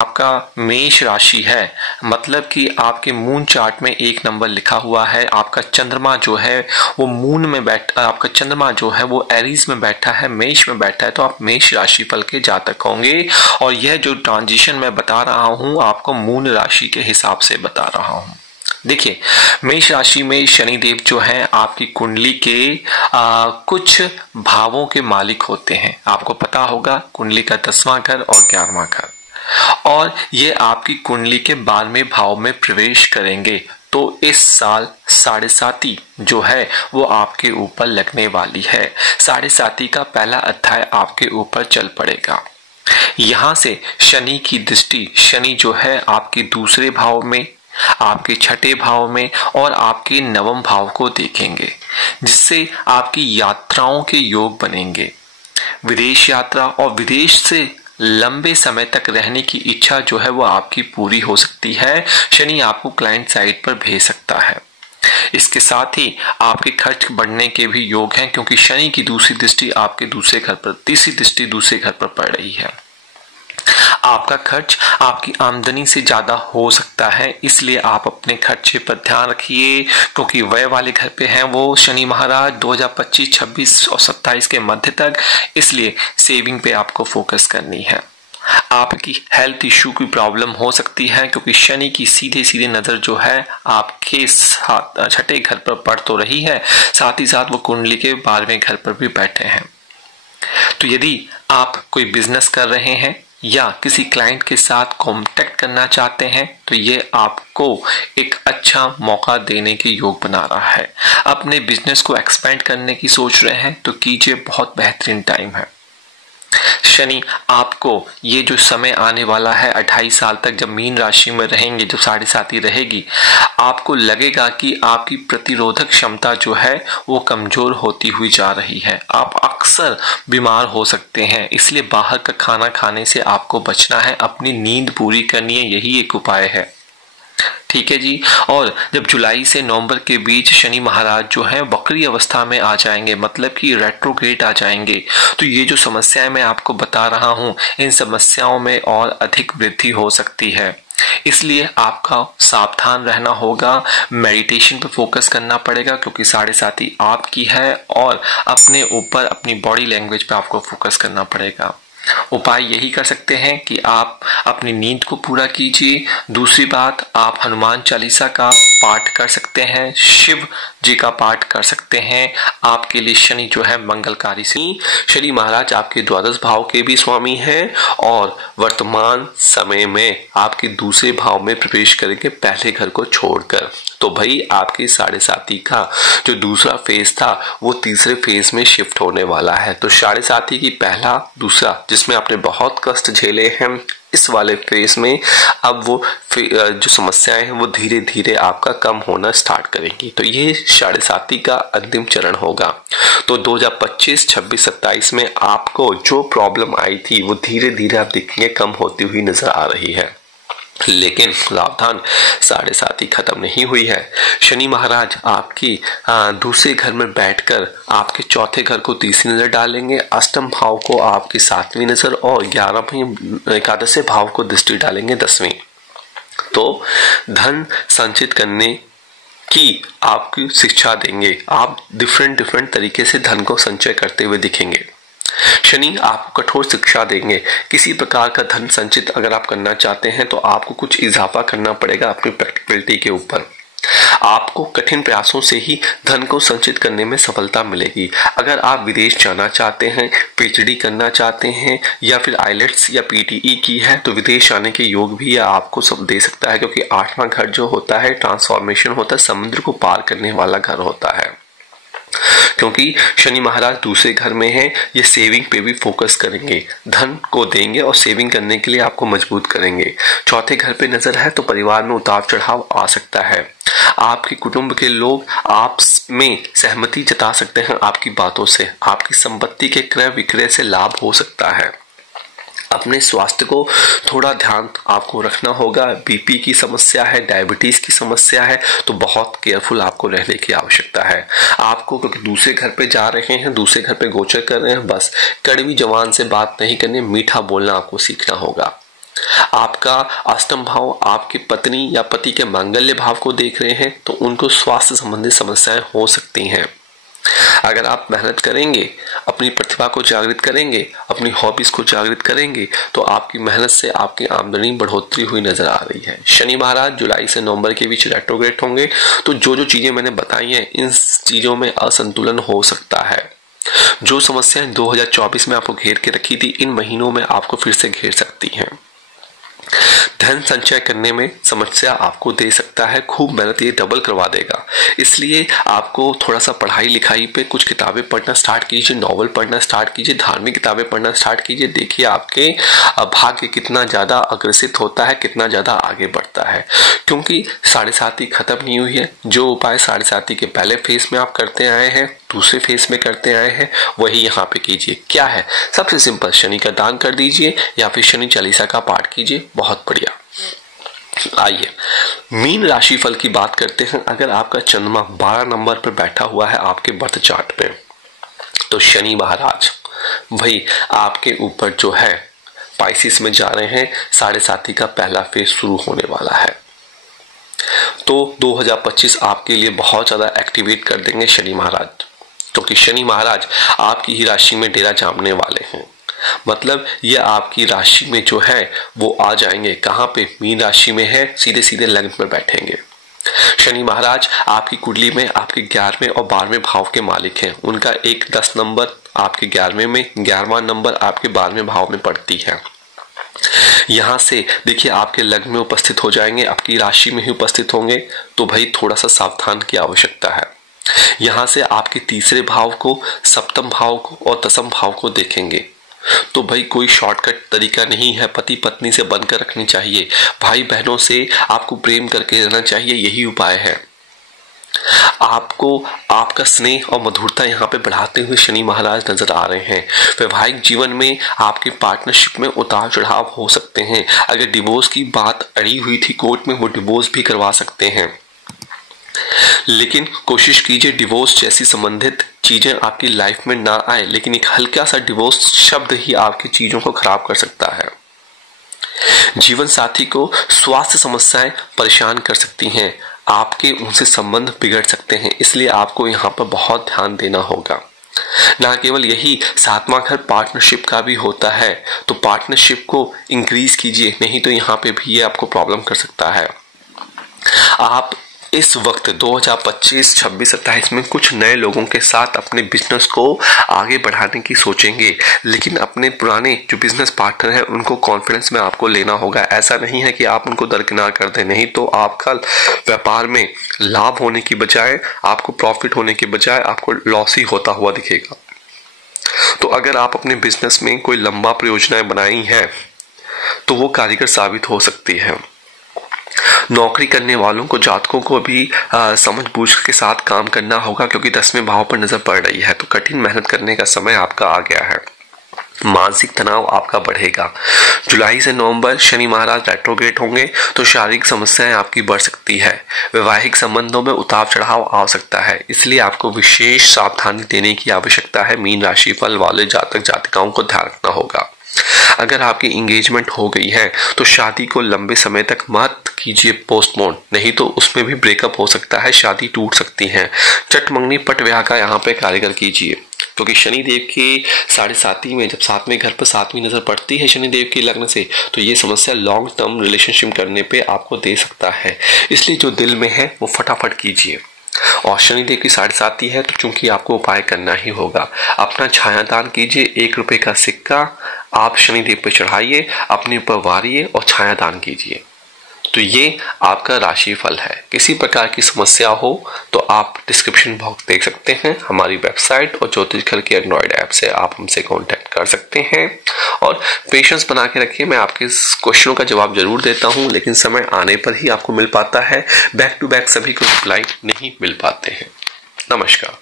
आपका मेष राशि है, मतलब कि आपके मून चार्ट में 1 नंबर लिखा हुआ है। आपका चंद्रमा जो है वो मून में आपका चंद्रमा जो है वो एरीज में बैठा है, मेष में बैठा है, तो आप मेष राशि फल के जातक होंगे। और यह जो ट्रांजिशन मैं बता रहा हूं आपको मून राशि के हिसाब से बता रहा हूं। देखिए, मेष राशि में शनिदेव जो है आपकी कुंडली के कुछ भावों के मालिक होते हैं। आपको पता होगा कुंडली का 10वां घर और 11वां घर, और ये आपकी कुंडली के 12वें भाव में प्रवेश करेंगे। तो इस साल साढ़े साती जो है वो आपके ऊपर लगने वाली है। साढ़े साती का पहला अध्याय आपके ऊपर चल पड़ेगा। यहां से शनि की दृष्टि, शनि जो है आपके दूसरे भाव में, आपके छठे भाव में और आपके 9वें भाव को देखेंगे, जिससे आपकी यात्राओं के योग बनेंगे। विदेश यात्रा और विदेश से लंबे समय तक रहने की इच्छा जो है वो आपकी पूरी हो सकती है। शनि आपको क्लाइंट साइड पर भेज सकता है। इसके साथ ही आपके खर्च बढ़ने के भी योग हैं, क्योंकि शनि की दूसरी दृष्टि आपके दूसरे घर पर, तीसरी दृष्टि दूसरे घर पर पड़ रही है। आपका खर्च आपकी आमदनी से ज्यादा हो सकता है, इसलिए आप अपने खर्चे पर ध्यान रखिए, क्योंकि व्यय वाले घर पे हैं वो शनि महाराज 2025, 26 और 27 के मध्य तक, इसलिए सेविंग पे आपको फोकस करनी है। आपकी हेल्थ इश्यू की प्रॉब्लम हो सकती है, क्योंकि शनि की सीधे सीधे नजर जो है आपके छठे घर पर पड़ तो रही है, साथ ही साथ वो कुंडली के 12वें घर पर भी बैठे हैं। तो यदि आप कोई बिजनेस कर रहे हैं या किसी क्लाइंट के साथ कांटेक्ट करना चाहते हैं, तो ये आपको एक अच्छा मौका देने के योग बना रहा है। अपने बिजनेस को एक्सपेंड करने की सोच रहे हैं तो कीजिए, बहुत बेहतरीन टाइम है। शनि आपको ये जो समय आने वाला है 28 साल तक, जब मीन राशि में रहेंगे, जब साढ़े साती रहेगी, आपको लगेगा कि आपकी प्रतिरोधक क्षमता जो है वो कमजोर होती हुई जा रही है। आप अक्सर बीमार हो सकते हैं, इसलिए बाहर का खाना खाने से आपको बचना है, अपनी नींद पूरी करनी है, यही एक उपाय है। ठीक है जी। और जब जुलाई से नवंबर के बीच शनि महाराज जो है वक्री अवस्था में आ जाएंगे, मतलब कि रेट्रोग्रेड आ जाएंगे, तो ये जो समस्याएं मैं आपको बता रहा हूं, इन समस्याओं में और अधिक वृद्धि हो सकती है। इसलिए आपका सावधान रहना होगा, मेडिटेशन पर फोकस करना पड़ेगा, क्योंकि साढ़े साती आपकी है, और अपने ऊपर, अपनी बॉडी लैंग्वेज पे आपको फोकस करना पड़ेगा। उपाय यही कर सकते हैं कि आप अपनी नींद को पूरा कीजिए। दूसरी बात, आप हनुमान चालीसा का पाठ कर सकते हैं, शिव जी का पाठ कर सकते हैं। आपके लिए शनि जो है मंगलकारी शनि महाराज आपके द्वादश भाव के भी स्वामी हैं, और वर्तमान समय में आपके दूसरे भाव में प्रवेश करेंगे, पहले घर को छोड़कर। तो भाई आपके साढ़े साती का जो दूसरा फेज था वो तीसरे फेज में शिफ्ट होने वाला है। तो साढ़े साती की पहला दूसरा, जिसमें आपने बहुत कष्ट झेले हैं, इस वाले फेज में अब वो जो समस्याएं हैं वो धीरे धीरे आपका कम होना स्टार्ट करेंगी। तो ये साढ़े साती का अंतिम चरण होगा। तो 2025, 26, 27 में आपको जो प्रॉब्लम आई थी वो धीरे धीरे आप देखेंगे कम होती हुई नजर आ रही है। लेकिन सावधान, साढ़े साती खत्म नहीं हुई है। शनि महाराज आपकी दूसरे घर में बैठकर आपके चौथे घर को तीसरी नजर डालेंगे, अष्टम भाव को आपकी 7वीं नजर, और 11वें एकादश भाव को दृष्टि डालेंगे 10वीं। तो धन संचित करने की आपकी शिक्षा देंगे। आप डिफरेंट तरीके से धन को संचय करते हुए दिखेंगे। शनि आपको कठोर शिक्षा देंगे। किसी प्रकार का धन संचित अगर आप करना चाहते हैं तो आपको कुछ इजाफा करना पड़ेगा अपनी प्रैक्टिकलिटी के ऊपर। आपको कठिन प्रयासों से ही धन को संचित करने में सफलता मिलेगी। अगर आप विदेश जाना चाहते हैं, पीएचडी करना चाहते हैं, या फिर आईलेट्स या पीटीई की है, तो विदेश आने के योग भी यह आपको सब दे सकता है, क्योंकि 8वां घर जो होता है ट्रांसफॉर्मेशन होता है, समुद्र को पार करने वाला घर होता है। क्योंकि शनि महाराज दूसरे घर में है, ये सेविंग पे भी फोकस करेंगे, धन को देंगे और सेविंग करने के लिए आपको मजबूत करेंगे। चौथे घर पे नजर है तो परिवार में उतार चढ़ाव आ सकता है। आपके कुटुंब के लोग आप में सहमति जता सकते हैं आपकी बातों से। आपकी संपत्ति के क्रय विक्रय से लाभ हो सकता है। अपने स्वास्थ्य को थोड़ा ध्यान आपको रखना होगा। बीपी की समस्या है, डायबिटीज की समस्या है, तो बहुत केयरफुल आपको रहने की आवश्यकता है। आपको क्योंकि दूसरे घर पे जा रहे हैं, दूसरे घर पे गोचर कर रहे हैं, बस कड़वी जबान से बात नहीं करनी, मीठा बोलना आपको सीखना होगा। आपका अष्टम भाव आपकी पत्नी या पति के मांगल्य भाव को देख रहे हैं तो उनको स्वास्थ्य संबंधी समस्याएं हो सकती हैं। अगर आप मेहनत करेंगे, अपनी प्रतिभा को जागृत करेंगे, अपनी हॉबीज को जागृत करेंगे तो आपकी मेहनत से आपकी आमदनी बढ़ोतरी हुई नजर आ रही है। शनि महाराज जुलाई से नवंबर के बीच रेट्रोग्रेड होंगे तो जो चीजें मैंने बताई हैं इन चीजों में असंतुलन हो सकता है। जो समस्याएं 2024 में आपको घेर के रखी थी इन महीनों में आपको फिर से घेर सकती हैं। धन संचय करने में समस्या आपको दे सकता है, खूब मेहनत ये डबल करवा देगा। इसलिए आपको थोड़ा सा पढ़ाई लिखाई पे कुछ किताबें पढ़ना स्टार्ट कीजिए, नॉवल पढ़ना स्टार्ट कीजिए, धार्मिक किताबें पढ़ना स्टार्ट कीजिए। देखिए आपके भाग्य कितना ज्यादा अग्रसित होता है, कितना ज्यादा आगे बढ़ता है। क्योंकि 7.5 खत्म नहीं हुई है। जो उपाय 7.5 के पहले फेज में आप करते आए हैं, दूसरे फेज में करते आए हैं, वही यहाँ पे कीजिए। क्या है? सबसे सिंपल, शनि का दान कर दीजिए या फिर शनि चालीसा का पाठ कीजिए। बहुत बढ़िया। आइए मीन राशिफल की बात करते हैं। अगर आपका चंद्रमा 12 नंबर पर बैठा हुआ है आपके बर्थ चार्ट पे तो शनि महाराज भाई आपके ऊपर जो है पाइसिस में जा रहे हैं। 7.5 का पहला फेज शुरू होने वाला है तो 2025 आपके लिए बहुत ज्यादा एक्टिवेट कर देंगे शनि महाराज, क्योंकि शनि महाराज आपकी ही राशि में डेरा जमाने वाले हैं। मतलब ये आपकी राशि में जो है वो आ जाएंगे। कहां पे? मीन राशि में है, सीधे सीधे लग्न में बैठेंगे। शनि महाराज आपकी कुंडली में आपके 11वें और 12वें भाव के मालिक हैं। उनका 10 नंबर आपके 11वें में, 11वां नंबर आपके 12वें भाव में पड़ती है। यहां से देखिए आपके लग्न में उपस्थित हो जाएंगे, आपकी राशि में ही उपस्थित होंगे तो भाई थोड़ा सा सावधान की आवश्यकता है। यहां से आपके तीसरे भाव को, सप्तम भाव को और दसम भाव को देखेंगे तो भाई कोई शॉर्टकट तरीका नहीं है। पति पत्नी से बनकर रखनी चाहिए, भाई बहनों से आपको प्रेम करके रहना चाहिए, यही उपाय है। आपको आपका स्नेह और मधुरता यहाँ पे बढ़ाते हुए शनि महाराज नजर आ रहे हैं। वैवाहिक जीवन में आपके पार्टनरशिप में उतार चढ़ाव हो सकते हैं। अगर डिवोर्स की बात अड़ी हुई थी कोर्ट में, वो डिवोर्स भी करवा सकते हैं। लेकिन कोशिश कीजिए डिवोर्स जैसी संबंधित चीजें आपकी लाइफ में ना आए, लेकिन एक हल्का सा डिवोर्स शब्द ही आपकी चीजों को खराब कर सकता है। जीवन साथी को स्वास्थ्य समस्याएं परेशान कर सकती हैं, आपके उनसे संबंध बिगड़ सकते हैं। इसलिए आपको यहाँ पर बहुत ध्यान देना होगा। ना केवल यही, 7वां घर पार्टनरशिप का भी होता है तो पार्टनरशिप को इंक्रीज कीजिए, नहीं तो यहाँ पे भी ये आपको प्रॉब्लम कर सकता है। आप इस वक्त 2025, 26, 27 में कुछ नए लोगों के साथ अपने बिजनेस को आगे बढ़ाने की सोचेंगे, लेकिन अपने पुराने जो बिजनेस पार्टनर हैं उनको कॉन्फिडेंस में आपको लेना होगा। ऐसा नहीं है कि आप उनको दरकिनार कर दें, नहीं तो आपका व्यापार में लाभ होने की बजाय, आपको प्रॉफिट होने के बजाय आपको लॉस ही होता हुआ दिखेगा। तो अगर आप अपने बिजनेस में कोई लंबा परियोजनाएं बनाई हैं तो वो कारीगर साबित हो सकती है। नौकरी करने वालों को, जातकों को भी समझ बूझ के साथ काम करना होगा, क्योंकि 10वें भाव पर नजर पड़ रही है तो कठिन मेहनत करने का समय आपका आ गया है। मानसिक तनाव आपका बढ़ेगा। जुलाई से नवंबर शनि महाराज रेट्रोग्रेड होंगे तो शारीरिक समस्याएं आपकी बढ़ सकती है। वैवाहिक संबंधों में उतार चढ़ाव आ सकता है, इसलिए आपको विशेष सावधानी देने की आवश्यकता है। मीन राशि फल वाले जातक जातिकाओं को ध्यान रखना होगा। अगर आपकी एंगेजमेंट हो गई है तो शादी को लंबे समय तक मत कीजिए पोस्टपोन, नहीं तो उसमें भी ब्रेकअप हो सकता है, शादी टूट सकती है। चट मंगनी पट ब्याह का यहाँ पे कारीगर कीजिए, क्योंकि शनिदेव की 7.5 में जब 7वें घर पर 7वीं नजर पड़ती है शनिदेव की लग्न से तो ये समस्या लॉन्ग टर्म रिलेशनशिप करने पे आपको दे सकता है। इसलिए जो दिल में है वो फटाफट कीजिए। और शनिदेव की 7.5 है तो चूंकि आपको उपाय करना ही होगा। अपना छायादान कीजिए, 1 रुपए का सिक्का आप शनिदेव पे चढ़ाइए, अपने ऊपर वारिए और छायादान कीजिए। तो ये आपका राशिफल है। किसी प्रकार की समस्या हो तो आप डिस्क्रिप्शन बॉक्स देख सकते हैं, हमारी वेबसाइट और ज्योतिष घर की एंड्रॉइड ऐप से आप हमसे कांटेक्ट कर सकते हैं। और पेशेंस बना के रखिए, मैं आपके क्वेश्चनों का जवाब जरूर देता हूं, लेकिन समय आने पर ही आपको मिल पाता है। बैक टू बैक सभी को रिप्लाई नहीं मिल पाते हैं। नमस्कार।